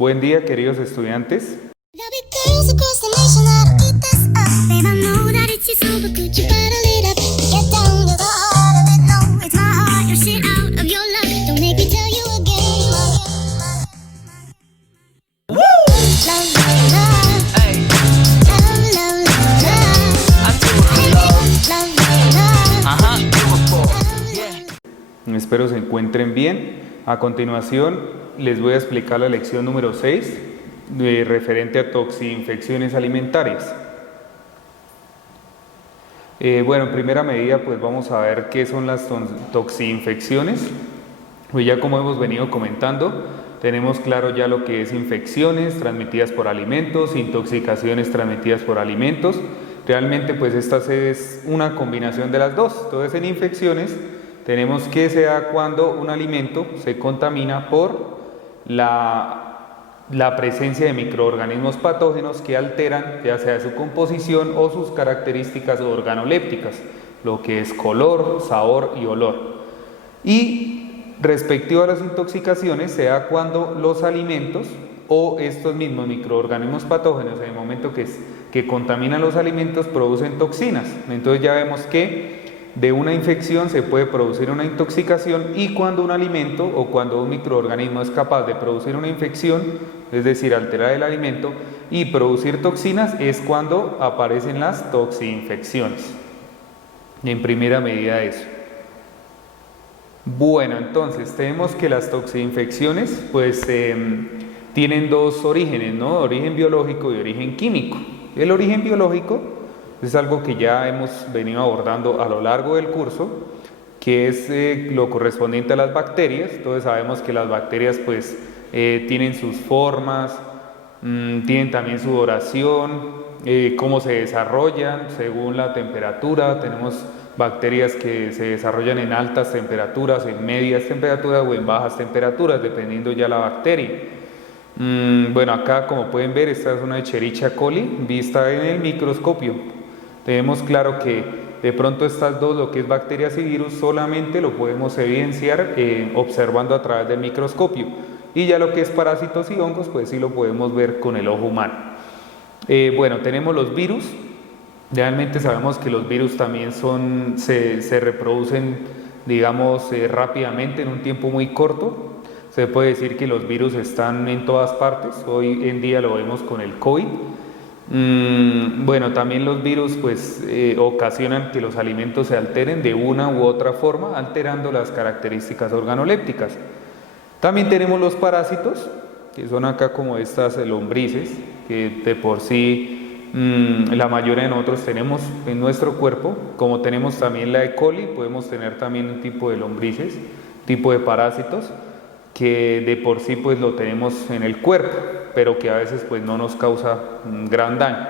Buen día, queridos estudiantes. Espero se encuentren bien. A continuación les voy a explicar la lección número 6 referente a toxinfecciones alimentarias. Bueno, en primera medida pues vamos a ver qué son las toxinfecciones. Pues ya como hemos venido comentando, tenemos claro ya lo que es infecciones transmitidas por alimentos, intoxicaciones transmitidas por alimentos. Realmente pues esta es una combinación de las dos. Entonces en infecciones tenemos que se da cuando un alimento se contamina por la presencia de microorganismos patógenos que alteran ya sea su composición o sus características organolépticas, lo que es color, sabor y olor. Y respectivo a las intoxicaciones se da cuando los alimentos o estos mismos microorganismos patógenos en el momento que contaminan los alimentos producen toxinas. Entonces ya vemos que de una infección se puede producir una intoxicación, y cuando un alimento o cuando un microorganismo es capaz de producir una infección, es decir, alterar el alimento y producir toxinas, es cuando aparecen las toxinfecciones. En primera medida eso. Bueno, entonces tenemos que las toxinfecciones pues tienen dos orígenes, ¿no? Origen biológico y origen químico. El origen biológico es algo que ya hemos venido abordando a lo largo del curso, que es lo correspondiente a las bacterias. Entonces sabemos que las bacterias pues tienen sus formas, tienen también su duración, cómo se desarrollan según la temperatura. Tenemos bacterias que se desarrollan en altas temperaturas, en medias temperaturas o en bajas temperaturas, dependiendo ya la bacteria. Bueno, acá como pueden ver, esta es una Escherichia coli vista en el microscopio. Tenemos claro que de pronto estas dos, lo que es bacterias y virus, solamente lo podemos evidenciar observando a través del microscopio, y ya lo que es parásitos y hongos pues sí lo podemos ver con el ojo humano. Bueno, tenemos los virus. Realmente sabemos que los virus también se reproducen, digamos, rápidamente en un tiempo muy corto. Se puede decir que los virus están en todas partes. Hoy en día lo vemos con el COVID. Bueno, también los virus pues ocasionan que los alimentos se alteren de una u otra forma, alterando las características organolépticas. También tenemos los parásitos, que son acá como estas lombrices, que de por sí la mayoría de nosotros tenemos en nuestro cuerpo. Como tenemos también la E. coli, podemos tener también un tipo de lombrices, tipo de parásitos, que de por sí pues lo tenemos en el cuerpo, pero que a veces pues no nos causa gran daño.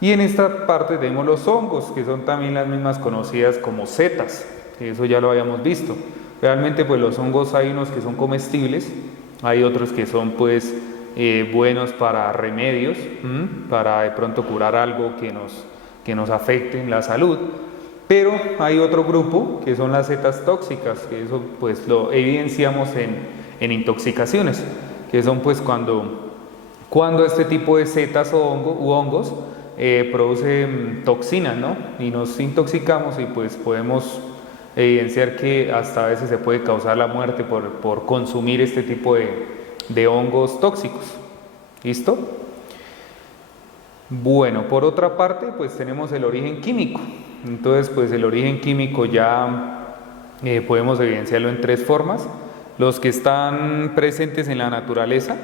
Y en esta parte tenemos los hongos, que son también las mismas conocidas como setas, que eso ya lo habíamos visto. Realmente pues los hongos hay unos que son comestibles, hay otros que son pues buenos para remedios, para de pronto curar algo que nos afecte en la salud. Pero hay otro grupo que son las setas tóxicas, que eso pues lo evidenciamos en intoxicaciones, que son pues cuando este tipo de setas u hongos producen toxinas, ¿no? Y nos intoxicamos, y pues podemos evidenciar que hasta a veces se puede causar la muerte por consumir este tipo de hongos tóxicos. ¿Listo? Bueno, por otra parte pues tenemos el origen químico. Entonces pues el origen químico ya podemos evidenciarlo en tres formas: los que están presentes en la naturaleza,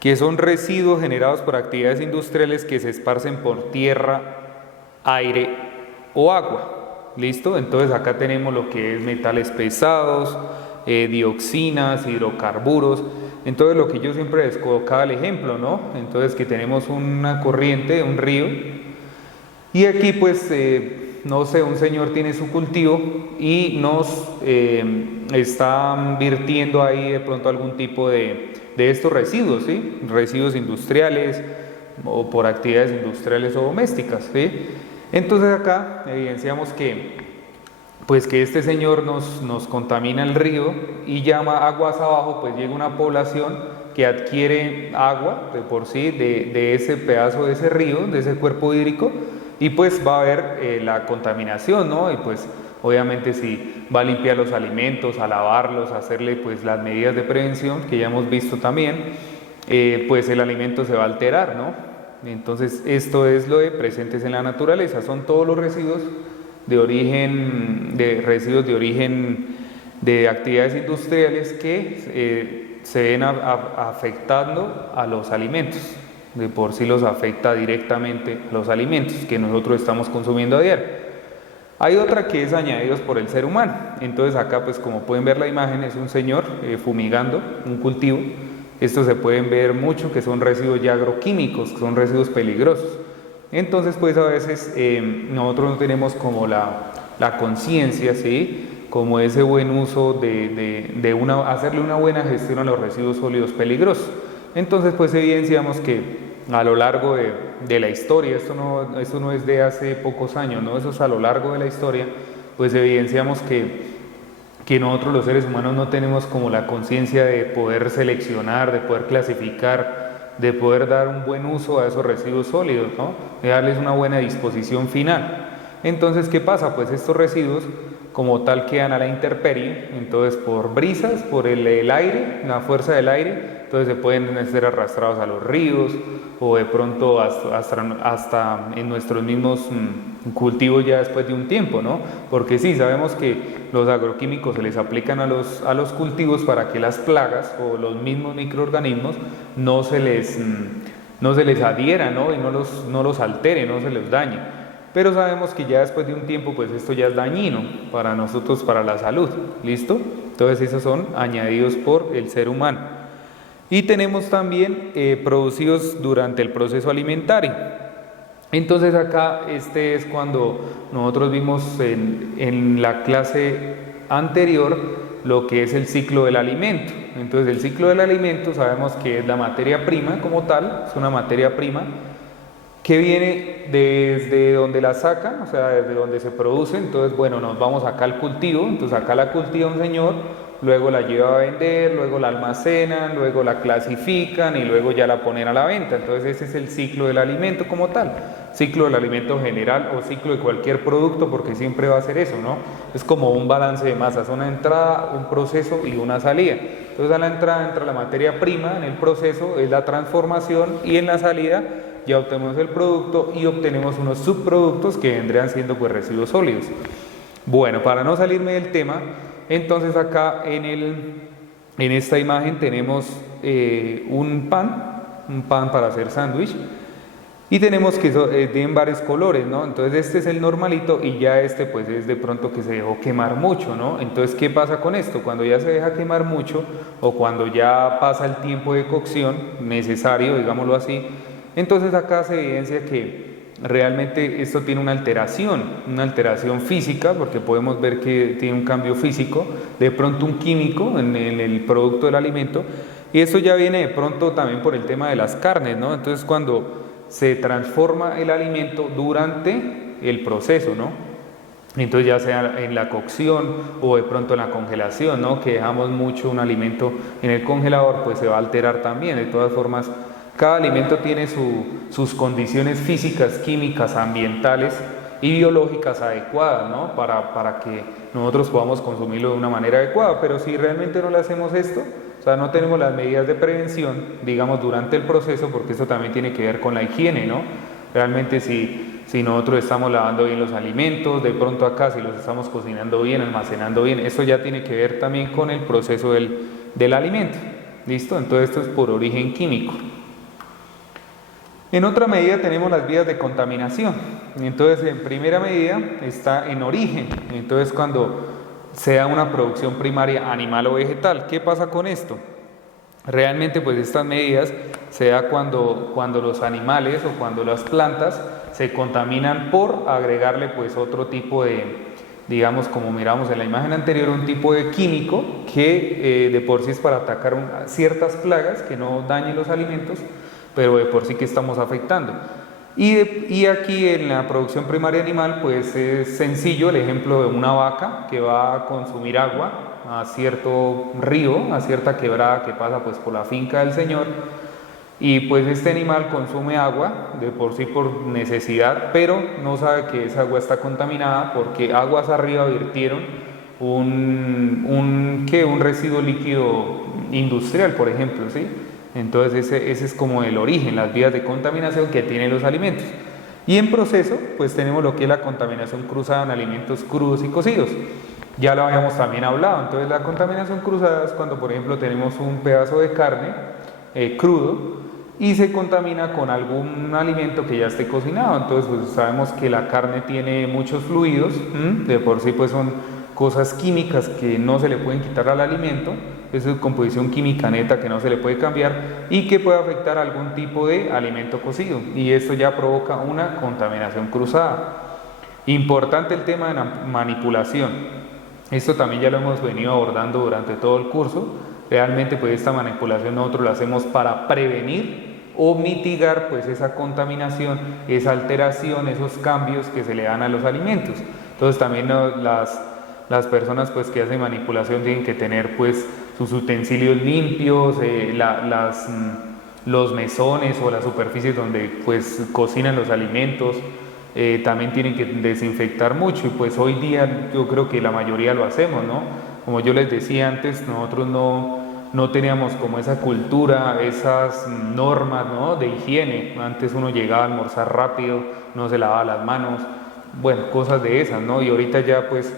que son residuos generados por actividades industriales que se esparcen por tierra, aire o agua. ¿Listo? Entonces acá tenemos lo que es metales pesados, dioxinas, hidrocarburos. Entonces lo que yo siempre les colocaba el ejemplo, ¿no? Entonces que tenemos una corriente, un río, y aquí pues no sé, un señor tiene su cultivo y nos está virtiendo ahí de pronto algún tipo de estos residuos, ¿sí? Residuos industriales o por actividades industriales o domésticas, ¿sí? Entonces acá evidenciamos que este señor nos contamina el río, y llama aguas abajo, pues llega una población que adquiere agua de por sí de ese pedazo, de ese río, de ese cuerpo hídrico, y pues va a haber la contaminación, ¿no? Y pues obviamente si va a limpiar los alimentos, a lavarlos, a hacerle pues las medidas de prevención que ya hemos visto también, pues el alimento se va a alterar, ¿no? Entonces esto es lo de presentes en la naturaleza, son todos los residuos de origen de actividades industriales que se ven afectando a los alimentos. De por sí los afecta directamente a los alimentos que nosotros estamos consumiendo a diario. Hay otra que es añadidos por el ser humano. Entonces acá pues como pueden ver la imagen es un señor fumigando un cultivo. Estos se pueden ver mucho que son residuos ya agroquímicos, que son residuos peligrosos. Entonces pues a veces nosotros no tenemos como la conciencia, ¿sí?, como ese buen uso hacerle una buena gestión a los residuos sólidos peligrosos. Entonces pues evidenciamos que a lo largo de la historia, esto no es de hace pocos años, ¿no? Eso es a lo largo de la historia, pues evidenciamos que nosotros los seres humanos no tenemos como la conciencia de poder seleccionar, de poder clasificar, de poder dar un buen uso a esos residuos sólidos, ¿no?, de darles una buena disposición final. Entonces, ¿qué pasa? Pues estos residuos como tal quedan a la intemperie, entonces por brisas, por el aire, la fuerza del aire, entonces se pueden ser arrastrados a los ríos o de pronto hasta en nuestros mismos cultivos ya después de un tiempo, ¿no? Porque sí, sabemos que los agroquímicos se les aplican a los cultivos para que las plagas o los mismos microorganismos no se les adhieran, ¿no?, y no los altere, no se les dañe. Pero sabemos que ya después de un tiempo pues esto ya es dañino para nosotros, para la salud, ¿listo? Entonces esos son añadidos por el ser humano. Y tenemos también producidos durante el proceso alimentario. Entonces acá este es cuando nosotros vimos en la clase anterior lo que es el ciclo del alimento. Entonces el ciclo del alimento sabemos que es la materia prima como tal, es una materia prima que viene desde donde la sacan, o sea, desde donde se produce. Entonces, bueno, nos vamos acá al cultivo, entonces acá la cultiva un señor, luego la lleva a vender, luego la almacenan, luego la clasifican y luego ya la ponen a la venta. Entonces ese es el ciclo del alimento como tal, ciclo del alimento general o ciclo de cualquier producto, porque siempre va a ser eso, ¿no? Es como un balance de masas, una entrada, un proceso y una salida. Entonces a la entrada entra la materia prima, en el proceso es la transformación y en la salida ya obtenemos el producto y obtenemos unos subproductos que vendrían siendo pues residuos sólidos. Bueno, para no salirme del tema, entonces acá en esta imagen tenemos un pan para hacer sándwich, y tenemos que tienen varios colores, ¿no? Entonces este es el normalito y ya este pues es de pronto que se dejó quemar mucho, ¿no? Entonces, ¿qué pasa con esto? Cuando ya se deja quemar mucho o cuando ya pasa el tiempo de cocción necesario, digámoslo así, entonces acá se evidencia que realmente esto tiene una alteración física, porque podemos ver que tiene un cambio físico, de pronto un químico en el producto del alimento, y esto ya viene de pronto también por el tema de las carnes, ¿no? Entonces cuando se transforma el alimento durante el proceso, ¿no? Entonces ya sea en la cocción o de pronto en la congelación, ¿no?, que dejamos mucho un alimento en el congelador, pues se va a alterar también. De todas formas, cada alimento tiene sus condiciones físicas, químicas, ambientales y biológicas adecuadas, ¿no?, para que nosotros podamos consumirlo de una manera adecuada. Pero si realmente no le hacemos esto, o sea, no tenemos las medidas de prevención, digamos, durante el proceso, porque esto también tiene que ver con la higiene, ¿no? Realmente si nosotros estamos lavando bien los alimentos, de pronto acá si los estamos cocinando bien, almacenando bien, eso ya tiene que ver también con el proceso del alimento, ¿listo? Entonces esto es por origen químico. En otra medida tenemos las vías de contaminación. Entonces, en primera medida está en origen. Entonces, cuando se da una producción primaria animal o vegetal, ¿qué pasa con esto? Realmente, pues estas medidas se da cuando los animales o cuando las plantas se contaminan por agregarle pues otro tipo de, digamos, como miramos en la imagen anterior, un tipo de químico que de por sí es para atacar ciertas plagas que no dañen los alimentos, pero de por sí que estamos afectando. Y aquí en la producción primaria animal, pues es sencillo el ejemplo de una vaca que va a consumir agua a cierto río, a cierta quebrada que pasa pues por la finca del señor, y pues este animal consume agua de por sí por necesidad, pero no sabe que esa agua está contaminada porque aguas arriba vertieron un residuo líquido industrial, por ejemplo, ¿sí? Entonces ese es como el origen, las vías de contaminación que tienen los alimentos. Y en proceso, pues tenemos lo que es la contaminación cruzada en alimentos crudos y cocidos. Ya lo habíamos también hablado. Entonces la contaminación cruzada es cuando, por ejemplo, tenemos un pedazo de carne crudo y se contamina con algún alimento que ya esté cocinado. Entonces pues sabemos que la carne tiene muchos fluidos, de por sí pues son cosas químicas que no se le pueden quitar al alimento, es su composición química neta que no se le puede cambiar y que puede afectar algún tipo de alimento cocido, y esto ya provoca una contaminación cruzada. Importante el tema de la manipulación, esto también ya lo hemos venido abordando durante todo el curso. Realmente pues esta manipulación nosotros la hacemos para prevenir o mitigar pues esa contaminación, esa alteración, esos cambios que se le dan a los alimentos. Entonces también las personas pues que hacen manipulación tienen que tener pues sus utensilios limpios, los mesones o las superficies donde pues cocinan los alimentos, también tienen que desinfectar mucho, y pues hoy día yo creo que la mayoría lo hacemos, ¿no? Como yo les decía antes, nosotros no teníamos como esa cultura, esas normas, ¿no?, de higiene. Antes uno llegaba a almorzar rápido, no se lavaba las manos, bueno, cosas de esas, ¿no? Y ahorita ya pues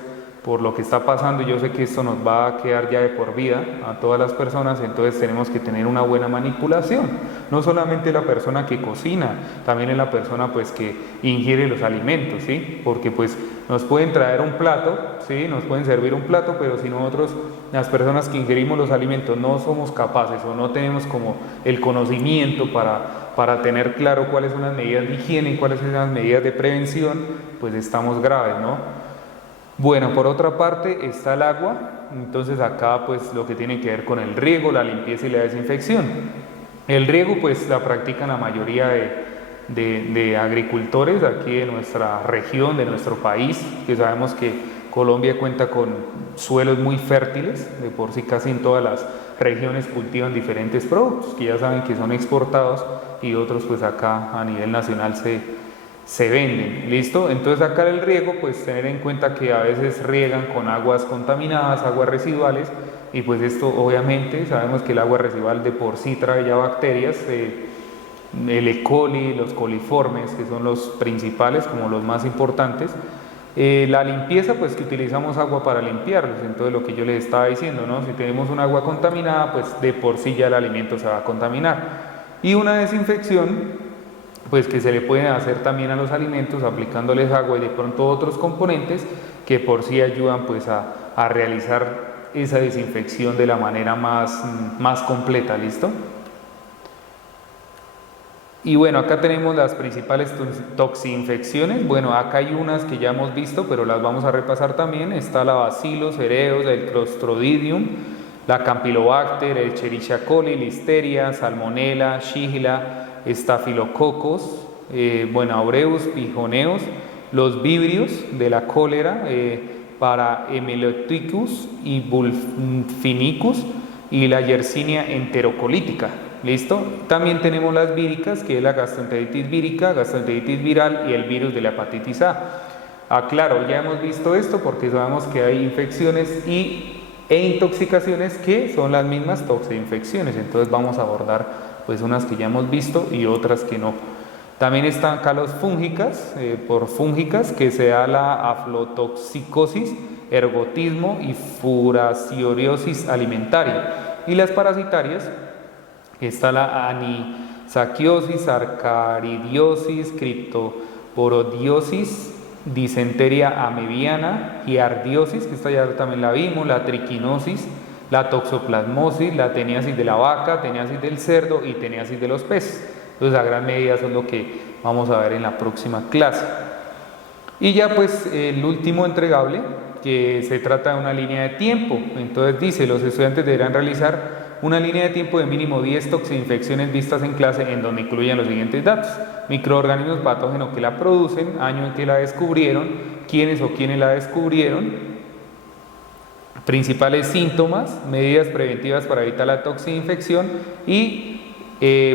por lo que está pasando, yo sé que esto nos va a quedar ya de por vida a todas las personas, entonces tenemos que tener una buena manipulación. No solamente la persona que cocina, también es la persona pues que ingiere los alimentos, ¿sí? Porque pues nos pueden traer un plato, ¿sí? Nos pueden servir un plato, pero si nosotros, las personas que ingerimos los alimentos, no somos capaces o no tenemos como el conocimiento para tener claro cuáles son las medidas de higiene y cuáles son las medidas de prevención, pues estamos graves, ¿no? Bueno, por otra parte está el agua. Entonces acá pues lo que tiene que ver con el riego, la limpieza y la desinfección. El riego pues la practican la mayoría de agricultores aquí de nuestra región, de nuestro país, que sabemos que Colombia cuenta con suelos muy fértiles, de por sí casi en todas las regiones cultivan diferentes productos que ya saben que son exportados, y otros pues acá a nivel nacional se venden, ¿listo? Entonces acá el riego, pues tener en cuenta que a veces riegan con aguas contaminadas, aguas residuales, y pues esto obviamente sabemos que el agua residual de por sí trae ya bacterias, el E. coli, los coliformes, que son los principales, como los más importantes. La limpieza, pues que utilizamos agua para limpiarlos, entonces lo que yo les estaba diciendo, ¿no? Si tenemos un agua contaminada, pues de por sí ya el alimento se va a contaminar. Y una desinfección, pues que se le puede hacer también a los alimentos aplicándoles agua y de pronto otros componentes que por sí ayudan pues a realizar esa desinfección de la manera más completa, ¿listo? Y bueno, acá tenemos las principales toxinfecciones. Bueno, acá hay unas que ya hemos visto, pero las vamos a repasar también. Está la Bacillus cereus, el Clostridium, la Campylobacter, el Escherichia coli, Listeria, Salmonella, Shigella, Staphylococcus, Aureus, Pijoneus, los vibrios de la cólera, para Hemeloticus y Bulfinicus, y la Yersinia enterocolítica, ¿listo? También tenemos las víricas, que es la gastroenteritis vírica, gastroenteritis viral y el virus de la hepatitis A. Claro, ya hemos visto esto porque sabemos que hay infecciones e intoxicaciones que son las mismas toxinfecciones, entonces vamos a abordar pues unas que ya hemos visto y otras que no. También están acá los fúngicas, por fúngicas, que se da la aflotoxicosis, ergotismo y furacioriosis alimentaria. Y las parasitarias, está la anisaquiosis, arcaridiosis, criptoporodiosis, disenteria amebiana, giardiosis, que esta ya también la vimos, la triquinosis, la toxoplasmosis, la teniasis de la vaca, teniasis del cerdo y teniasis de los peces. Entonces a gran medida eso es lo que vamos a ver en la próxima clase. Y ya pues el último entregable, que se trata de una línea de tiempo. Entonces dice, los estudiantes deberán realizar una línea de tiempo de mínimo 10 toxinfecciones vistas en clase, en donde incluyan los siguientes datos: microorganismos patógenos que la producen, año en que la descubrieron, quiénes la descubrieron, Principales síntomas, medidas preventivas para evitar la toxinfección y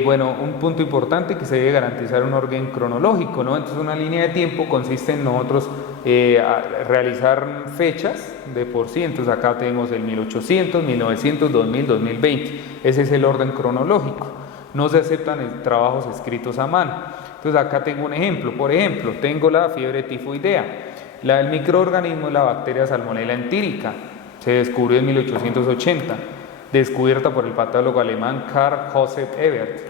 bueno, un punto importante que se debe garantizar un orden cronológico, ¿no? Entonces una línea de tiempo consiste en nosotros realizar fechas de por sí, entonces acá tenemos el 1800, 1900, 2000, 2020, ese es el orden cronológico, no se aceptan trabajos escritos a mano. Entonces acá tengo un ejemplo, por ejemplo, tengo la fiebre tifoidea, el microorganismo es la bacteria Salmonella enterica, se descubrió en 1880, descubierta por el patólogo alemán Karl Joseph Ebert.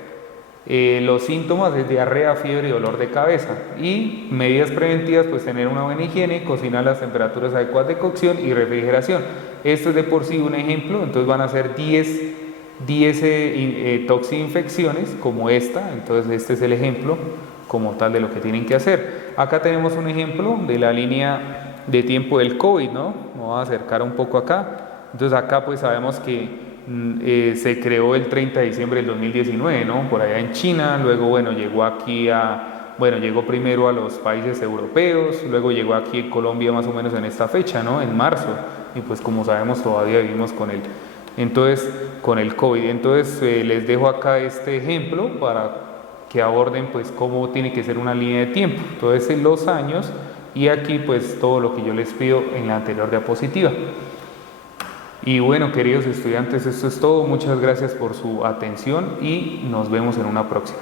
Los síntomas es diarrea, fiebre y dolor de cabeza. Y medidas preventivas, pues tener una buena higiene, cocinar a las temperaturas adecuadas de cocción y refrigeración. Esto es de por sí un ejemplo, entonces van a ser 10 toxinfecciones como esta, entonces este es el ejemplo como tal de lo que tienen que hacer. Acá tenemos un ejemplo de la línea de tiempo del COVID, ¿no? Me voy a acercar un poco acá. Entonces acá pues sabemos que se creó el 30 de diciembre del 2019, ¿no? Por allá en China, luego bueno, llegó primero a los países europeos, luego llegó aquí en Colombia más o menos en esta fecha, ¿no? En marzo, y pues como sabemos todavía vivimos con el COVID. Entonces les dejo acá este ejemplo para que aborden pues cómo tiene que ser una línea de tiempo, entonces en los años y aquí pues todo lo que yo les pido en la anterior diapositiva. Y bueno, queridos estudiantes, esto es todo. Muchas gracias por su atención y nos vemos en una próxima.